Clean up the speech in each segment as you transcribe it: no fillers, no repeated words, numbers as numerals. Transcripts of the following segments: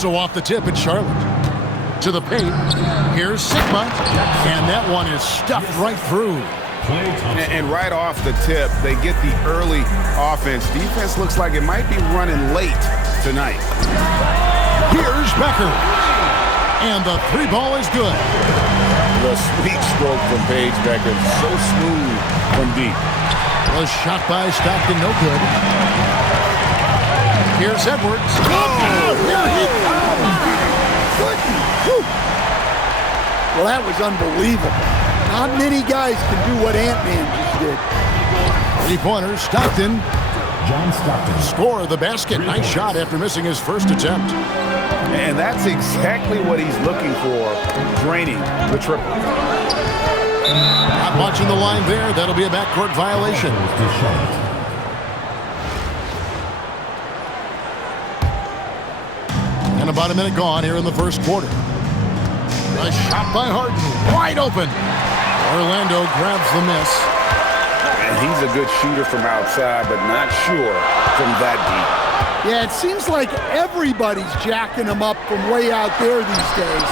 So off the tip, it's Charlotte. To the paint. Here's Sigma. And that one is stuffed right through. And right off the tip, they get the early offense. Defense looks like it might be running late tonight. Here's Becker. And the three ball is good. The sweet stroke from Paige Becker. So smooth from deep. The shot by Stockton, no good. Here's Edwards. Oh, here he comes. Well, that was unbelievable. Not many guys can do what Ant-Man just did. Three-pointer, Stockton. John Stockton. Score the basket. Nice shot after missing his first attempt. And that's exactly what he's looking for, draining the triple. Not watching the line there. That'll be a backcourt violation. And about a minute gone here in the first quarter. A shot by Harden. Wide open. Orlando grabs the miss. And he's a good shooter from outside, but not sure from that deep. Yeah, it seems like everybody's jacking them up from way out there these days.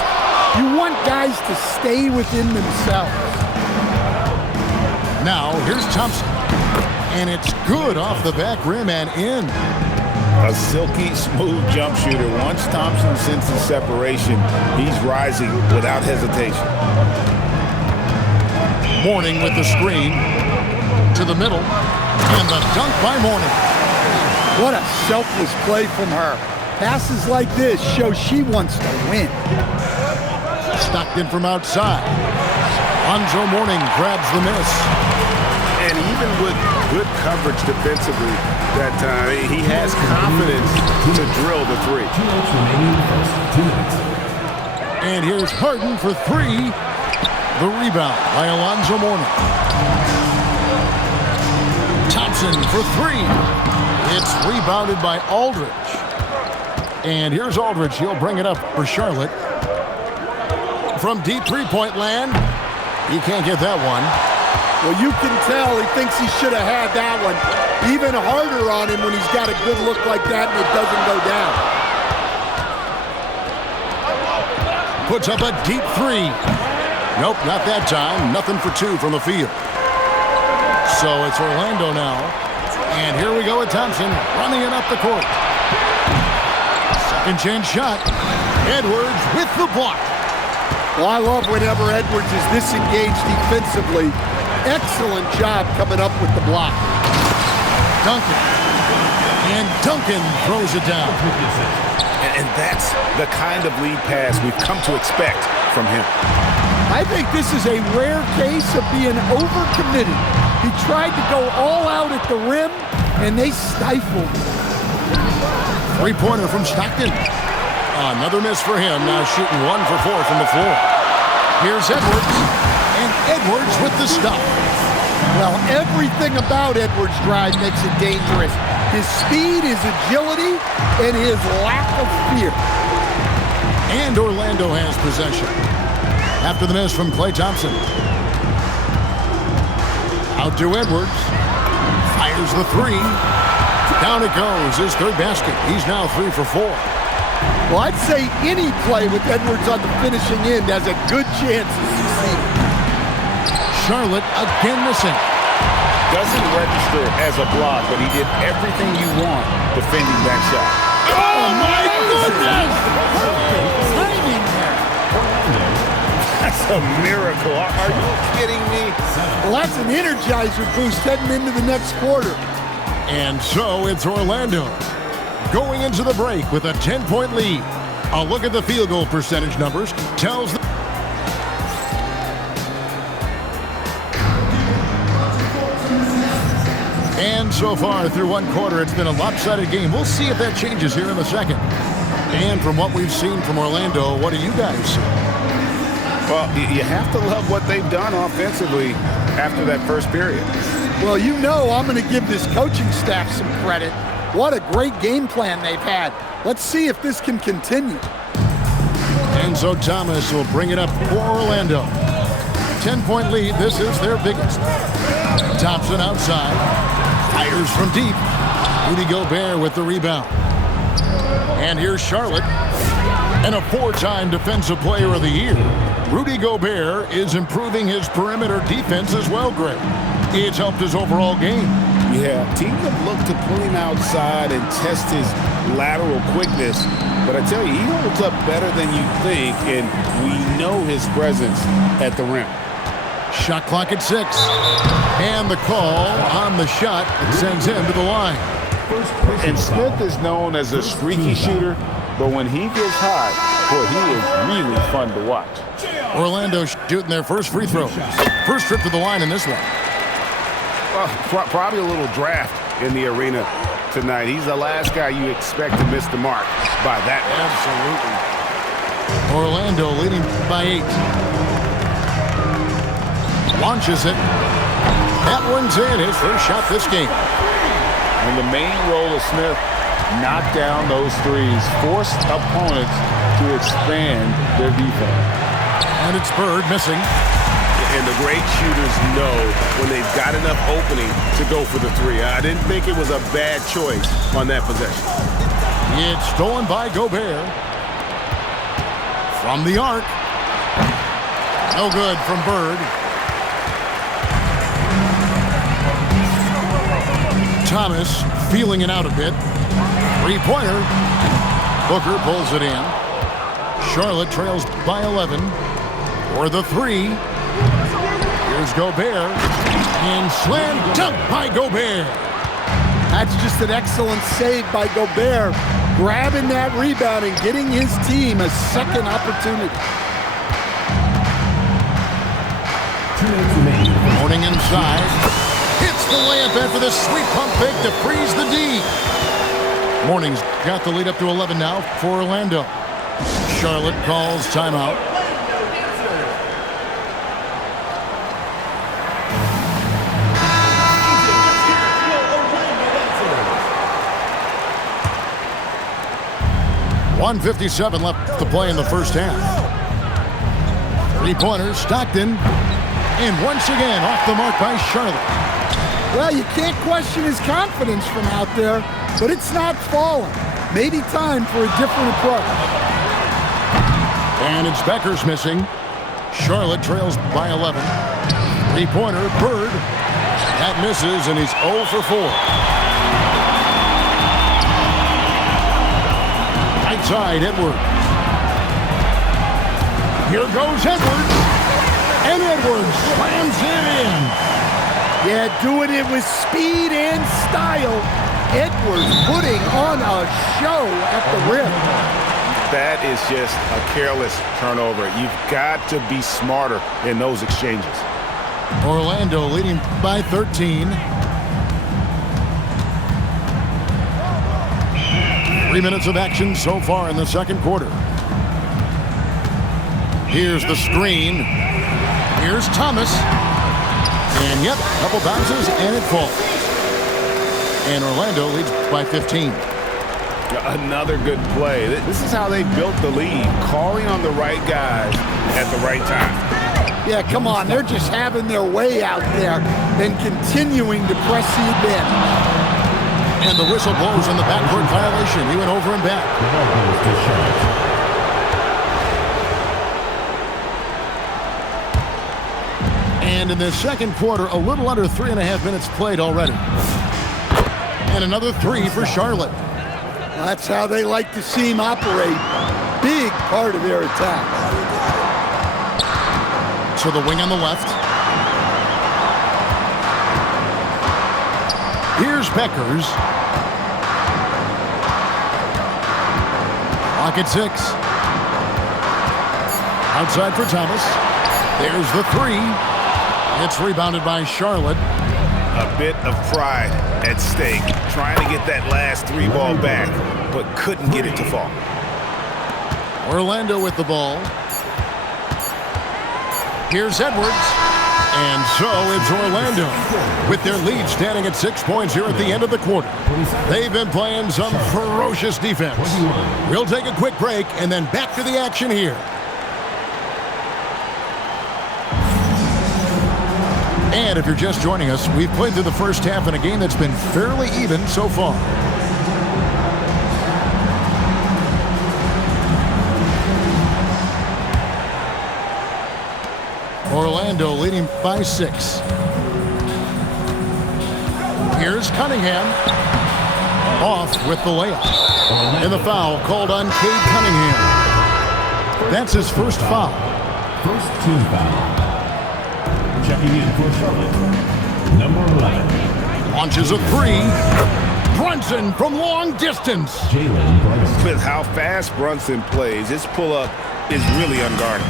You want guys to stay within themselves. Now, here's Thompson. And it's good off the back rim and in. A silky, smooth jump shooter. Once Thompson senses separation, he's rising without hesitation. Mourning with the screen. To the middle. And the dunk by Mourning. What a selfless play from her. Passes like this show she wants to win. Stockton from outside. Lonzo Mourning grabs the miss. And even with good coverage defensively that time, he has confidence to drill the three. 2 minutes remaining in the first. 2 minutes. And here's Harden for three. The rebound by Alonzo Mourning. Thompson for three. It's rebounded by Aldridge. And here's Aldridge. He'll bring it up for Charlotte. From deep three-point land. He can't get that one. Well, you can tell he thinks he should have had that one. Even harder on him when he's got a good look like that and it doesn't go down. Puts up a deep three. Nope, not that time. Nothing for two from the field. So it's Orlando now. And here we go with Thompson running it up the court. Second chance shot. Edwards with the block. Well, I love whenever Edwards is this engaged defensively. Excellent job coming up with the block. Duncan. And Duncan throws it down. And that's the kind of lead pass we've come to expect from him. I think this is a rare case of being overcommitted. He tried to go all out at the rim, and they stifled him. Three-pointer from Stockton. Another miss for him. Now shooting 1 for 4 from the floor. Here's Edwards. And Edwards with the stop. Well, everything about Edwards' drive makes it dangerous. His speed, his agility, and his lack of fear. And Orlando has possession. After the miss from Klay Thompson. Out to Edwards. Fires the three. Down it goes. His third basket. He's now 3 for 4. Well, I'd say any play with Edwards on the finishing end has a good chance of succeeding. Charlotte again missing. Doesn't register as a block, but he did everything you want defending that shot. Oh, my goodness! Timing there. That's a miracle. Are you kidding me? Well, that's an energizer boost heading into the next quarter. And so it's Orlando going into the break with a 10-point lead. A look at the field goal percentage numbers tells the And so far through one quarter, it's been a lopsided game. We'll see if that changes here in the second. And from what we've seen from Orlando, what do you guys see? Well, you have to love what they've done offensively after that first period. Well, you know I'm going to give this coaching staff some credit. What a great game plan they've had. Let's see if this can continue. Enzo Thomas will bring it up for Orlando. 10-point lead. This is their biggest. Thompson outside. Fires from deep. Rudy Gobert with the rebound. And here's Charlotte. And a 4-time Defensive Player of the Year. Rudy Gobert is improving his perimeter defense as well, Greg. It's helped his overall game. Yeah, teams have looked to pull him outside and test his lateral quickness. But I tell you, he holds up better than you think, and we know his presence at the rim. Shot clock at 6. And the call on the shot that sends him to the line. And Smith is known as a streaky shooter, but when he gets hot, boy, he is really fun to watch. Orlando shooting their first free throw. First trip to the line in this one. Probably a little draft in the arena tonight. He's the last guy you expect to miss the mark by that. Absolutely. Orlando leading by 8. Launches it. That one's in. His first shot this game. And the main role of Smith, knock down those threes, force opponents to expand their defense. And it's Bird missing. And the great shooters know when they've got enough opening to go for the three. I didn't think it was a bad choice on that possession. It's stolen by Gobert. From the arc. No good from Bird. Thomas feeling it out a bit. Three-pointer. Booker pulls it in. Charlotte trails by 11. For the 3. Here's Gobert. And slam dunk by Gobert. That's just an excellent save by Gobert. Grabbing that rebound and getting his team a second opportunity. 2 minutes remaining. Morning inside. Hits the layup after the sweet pump fake to freeze the D. Morning's got the lead up to 11 now for Orlando. Charlotte calls timeout. .157 left to play in the first half. Three-pointer, Stockton. And once again, off the mark by Charlotte. Well, you can't question his confidence from out there, but it's not falling. Maybe time for a different approach. And it's Becker's missing. Charlotte trails by 11. Three-pointer, Bird. That misses, and he's 0 for 4. Right side, Edwards. Here goes Edwards. And Edwards slams it in. Yeah, doing it with speed and style. Edwards putting on a show at the rim. That is just a careless turnover. You've got to be smarter in those exchanges. Orlando leading by 13. 3 minutes of action so far in the second quarter. Here's the screen. Here's Thomas. And yep, couple bounces and it falls. And Orlando leads by 15. Another good play. This is how they built the lead, calling on the right guys at the right time. Yeah, come on. They're just having their way out there and continuing to press the advantage. And the whistle blows on the backcourt violation. He went over and back. And in the second quarter, a little under 3.5 minutes played already. And another 3 for Charlotte. Well, that's how they like to see him operate. Big part of their attack. To the wing on the left. Here's Beckers. Clock at 6. Outside for Thomas. There's the 3. It's rebounded by Charlotte. A bit of pride at stake, trying to get that last 3 ball back, but couldn't get it to fall. Orlando with the ball. Here's Edwards. And so it's Orlando with their lead standing at 6 points here at the end of the quarter. They've been playing some ferocious defense. We'll take a quick break and then back to the action here. And if you're just joining us, we've played through the first half in a game that's been fairly even so far. Orlando leading by 6. Here's Cunningham. Off with the layup. And the foul called on Cade Cunningham. That's his first foul. First team foul. Checking in for Charlotte, number 11. Launches a three. Brunson from long distance. Jalen Brunson. With how fast Brunson plays, his pull-up is really unguarded.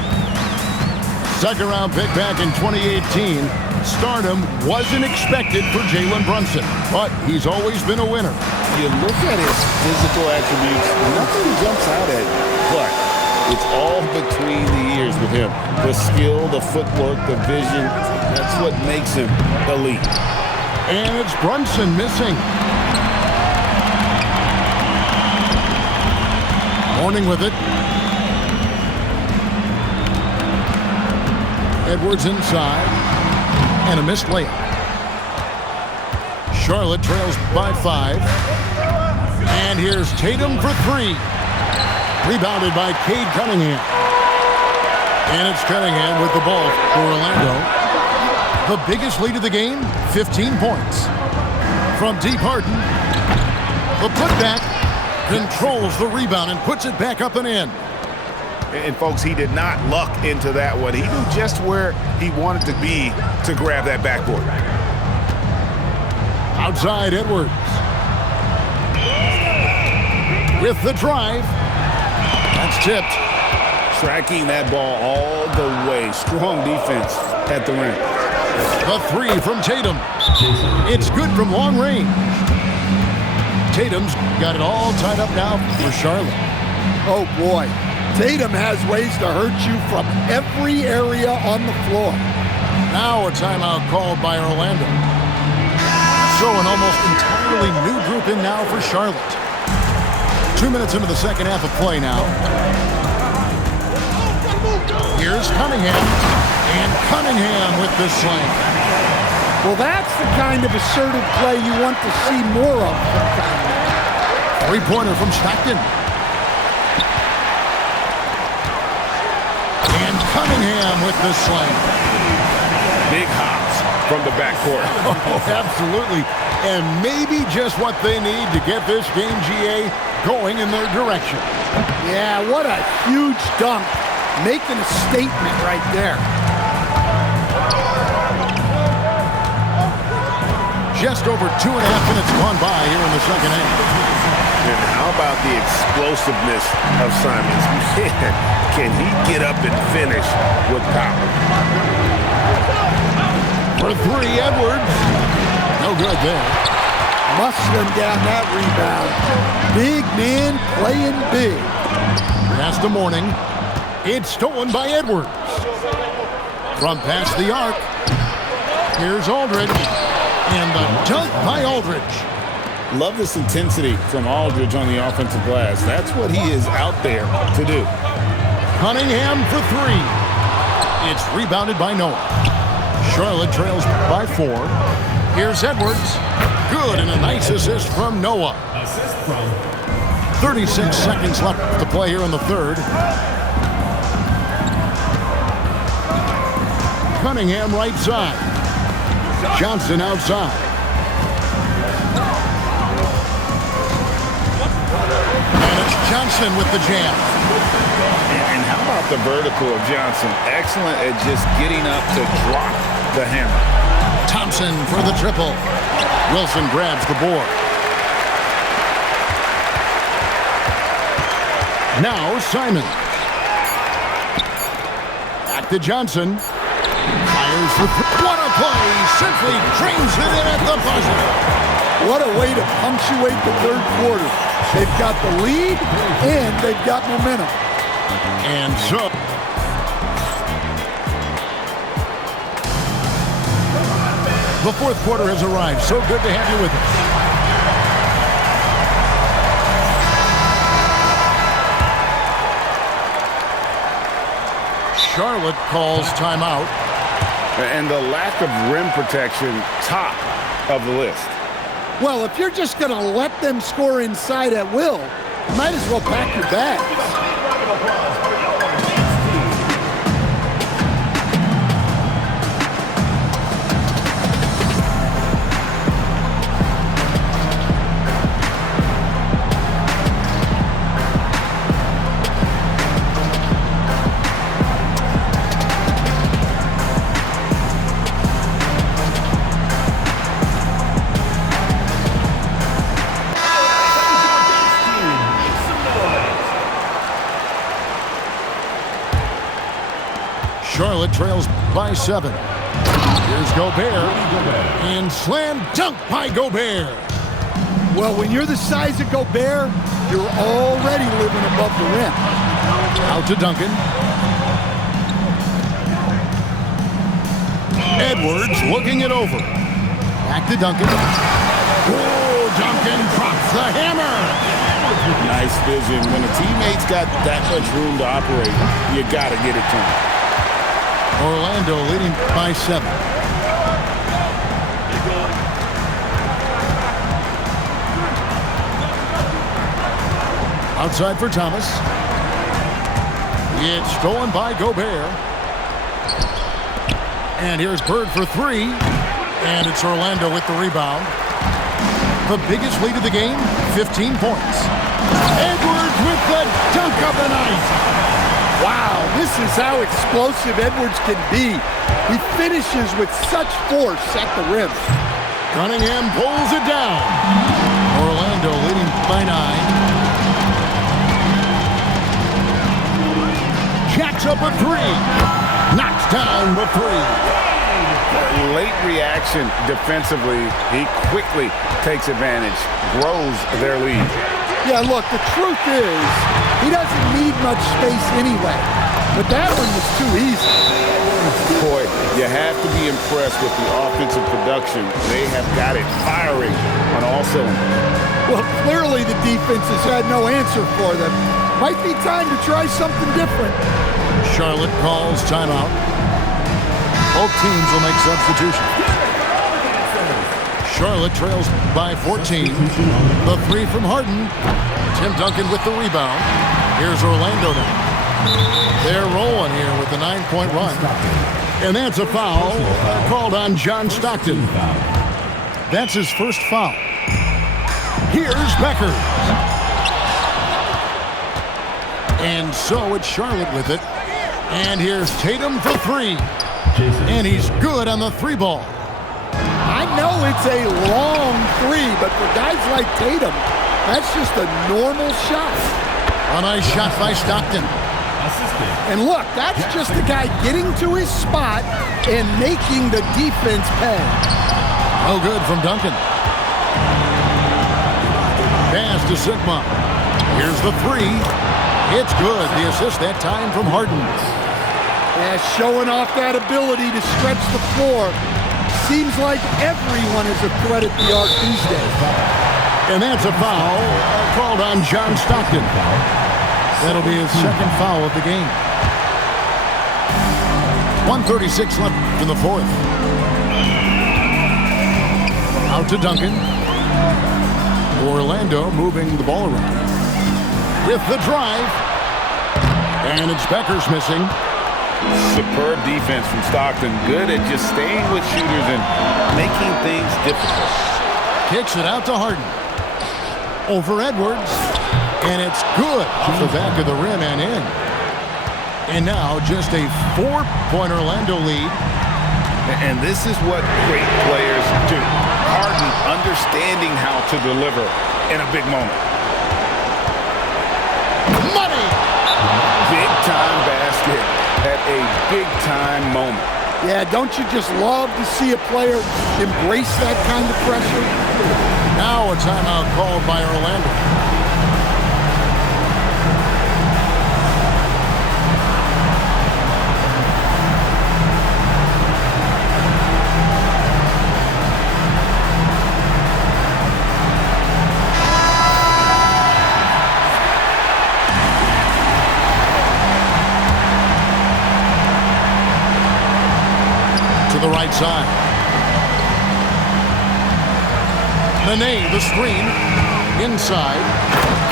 Second round pick back in 2018. Stardom wasn't expected for Jalen Brunson, but he's always been a winner. You look at his physical attributes, nothing jumps out at you, but it's all between the ears with him. The skill, the footwork, the vision, that's what makes him elite. And it's Brunson missing. Morning with it. Edwards inside. And a missed layup. Charlotte trails by 5. And here's Tatum for 3. Rebounded by Cade Cunningham. And it's Cunningham with the ball for Orlando. The biggest lead of the game, 15 points. From deep, Harden. The putback controls the rebound and puts it back up and in. And folks, he did not luck into that one. He knew just where he wanted to be to grab that backboard. Outside Edwards. With the drive. That's tipped. Tracking that ball all the way. Strong defense at the rim. The three from Tatum. It's good from long range. Tatum's got it all tied up now for Charlotte. Oh, boy. Tatum has ways to hurt you from every area on the floor. Now a timeout called by Orlando. So an almost entirely new group in now for Charlotte. 2 minutes into the second half of play now. Here's Cunningham. And Cunningham with the slam. Well, that's the kind of assertive play you want to see more of from Cunningham. Three-pointer from Stockton. And Cunningham with the slam. Big hops from the backcourt. Oh, absolutely. And maybe just what they need to get this game, GA, going in their direction. Yeah, what a huge dunk. Making a statement right there. Just over 2.5 minutes gone by here in the second half. And how about the explosiveness of Simons? Man, can he get up and finish with power? For 3, Edwards. No good there. Muscling down that rebound. Big man playing big. Pass to Morning. It's stolen by Edwards. From past the arc. Here's Aldridge. And the dunk by Aldridge. Love this intensity from Aldridge on the offensive glass. That's what he is out there to do. Cunningham for 3. It's rebounded by Noah. Charlotte trails by 4. Here's Edwards. Good, and a nice assist from Noah. Assist from 36 seconds left to play here in the third. Cunningham right side. Johnson outside. And it's Johnson with the jam. And how about the vertical of Johnson? Excellent at just getting up to drop the hammer. Thompson for the triple. Wilson grabs the board. Now Simon. Back to Johnson. Fires for what a play! Simply drains it in at the buzzer. What a way to punctuate the third quarter. They've got the lead and they've got momentum. And so the fourth quarter has arrived. So good to have you with us. Charlotte calls timeout. And the lack of rim protection, top of the list. Well, if you're just going to let them score inside at will, you might as well pack your bags. Charlotte trails by 7. Here's Gobert. And slam dunk by Gobert. Well, when you're the size of Gobert, you're already living above the rim. Out to Duncan. Edwards looking it over. Back to Duncan. Oh, Duncan drops the hammer. Nice vision. When a teammate's got that much room to operate, you got to get it to him. Orlando leading by 7. Outside for Thomas. It's stolen by Gobert. And here's Bird for 3. And it's Orlando with the rebound. The biggest lead of the game, 15 points. Edwards with the dunk of the night. Wow, this is how explosive Edwards can be. He finishes with such force at the rim. Cunningham pulls it down. Orlando leading by 9. Jacks up a 3. Knocks down the 3. Late reaction defensively, he quickly takes advantage, grows their lead. Yeah, look, the truth is, he doesn't need much space anyway. But that one was too easy. Boy, you have to be impressed with the offensive production. They have got it firing on all cylinders. Well, clearly the defense has had no answer for them. Might be time to try something different. Charlotte calls timeout. Both teams will make substitutions. Charlotte trails by 14. The 3 from Harden. Tim Duncan with the rebound. Here's Orlando now. They're rolling here with a 9-point run. And that's a foul called on John Stockton. That's his first foul. Here's Becker. And so it's Charlotte with it. And here's Tatum for 3. And he's good on the 3 ball. I know it's a long 3, but for guys like Tatum, that's just a normal shot. A nice shot by Stockton. And look, that's just the guy getting to his spot and making the defense pay. No good from Duncan. Pass to Sigma. Here's the 3. It's good. The assist that time from Harden. Yeah, showing off that ability to stretch the floor. Seems like everyone is a threat at the arc these days. And that's a foul called on John Stockton. That'll be his second foul of the game. 1:36 left in the 4th. Out to Duncan. Orlando moving the ball around. With the drive. And it's Becker's missing. Superb defense from Stockton. Good at just staying with shooters and making things difficult. Kicks it out to Harden. Over Edwards. And it's good off the back of the rim and in. And now just a 4-point Orlando lead. And this is what great players do. Harden understanding how to deliver in a big moment. Money! Big time basket at a big time moment. Yeah, don't you just love to see a player embrace that kind of pressure? Now a timeout called by Orlando. To the right side. Nene, the screen. Inside.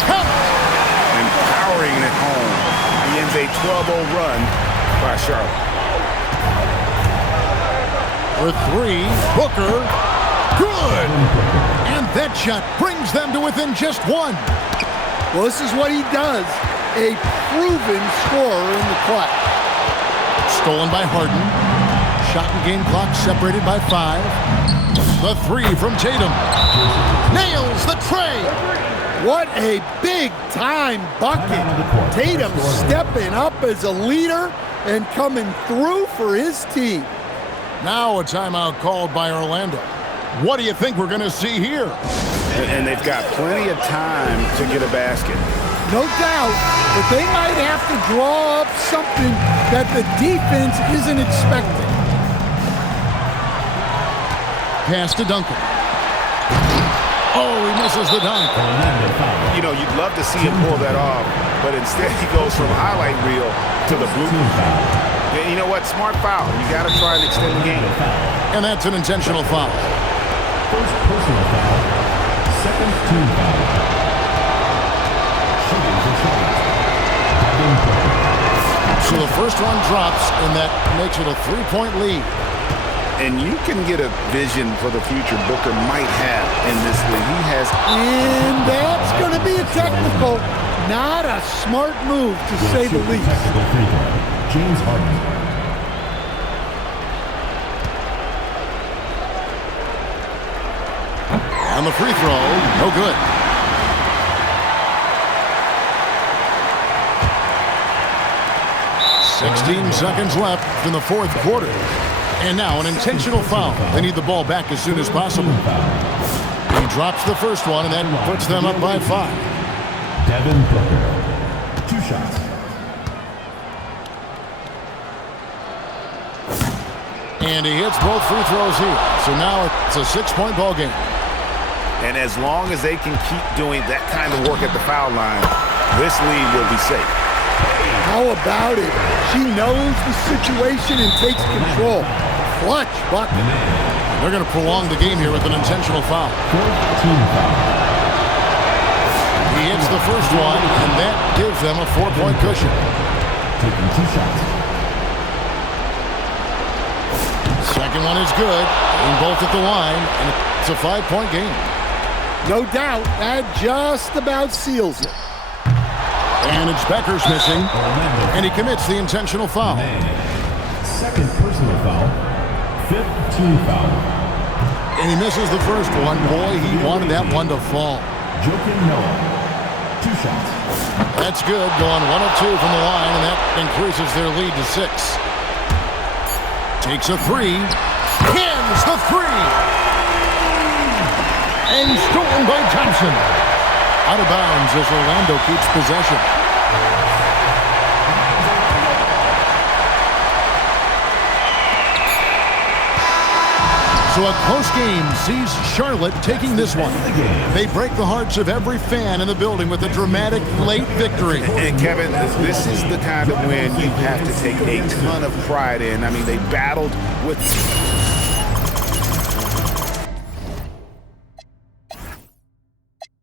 Count! And powering it home. He ends a 12-0 run by Charlotte. For 3, Booker. Good! And that shot brings them to within just 1. Well, this is what he does. A proven scorer in the clutch. Stolen by Harden. Shot and game clock separated by 5. The 3 from Tatum. Nails the tray. What a big-time bucket. Tatum stepping up as a leader and coming through for his team. Now a timeout called by Orlando. What do you think we're going to see here? And they've got plenty of time to get a basket. No doubt, but they might have to draw up something that the defense isn't expecting. Pass to Duncan. Oh, he misses the dunk. You know, you'd love to see him pull that off, but instead he goes from highlight reel to the blue. And you know what? Smart foul. You got to try and extend the game. And that's an intentional foul. First personal foul. Second team foul. Shooting for shot. Devin Booker. So the first one drops, and that makes it a 3-point lead. And you can get a vision for the future Booker might have in this league. He has. And that's going to be a technical, not a smart move, to say the least. Technical free throw. James Harden. On the free throw, no good. "16 seconds left in the fourth quarter. And now an intentional foul. They need the ball back as soon as possible. He drops the first one, and that puts them up by 5. Devin Booker. 2 shots. And he hits both free throws here. So now it's a 6-point ball game. And as long as they can keep doing that kind of work at the foul line, this lead will be safe. How about it? She knows the situation and takes control. Clutch bucket. They're going to prolong the game here with an intentional foul. Fourth team foul. He hits the first one, and that gives them a 4-point cushion. Taking 2 shots. Second one is good, and both at the line, and it's a 5-point game. No doubt, that just about seals it. And it's Becker's missing, and he commits the intentional foul. Second personal foul. Fifth team foul. And he misses the first one. Boy, he wanted that one to fall. Joakim Noah. 2 shots. That's good, going 1 of 2 from the line, and that increases their lead to 6. Takes a 3. Hins the 3. And stolen by Thompson. Out of bounds as Orlando keeps possession. So a close game sees Charlotte taking this one. They break the hearts of every fan in the building with a dramatic late victory. And Kevin, this is the kind of win you have to take a ton of pride in. I mean, they battled with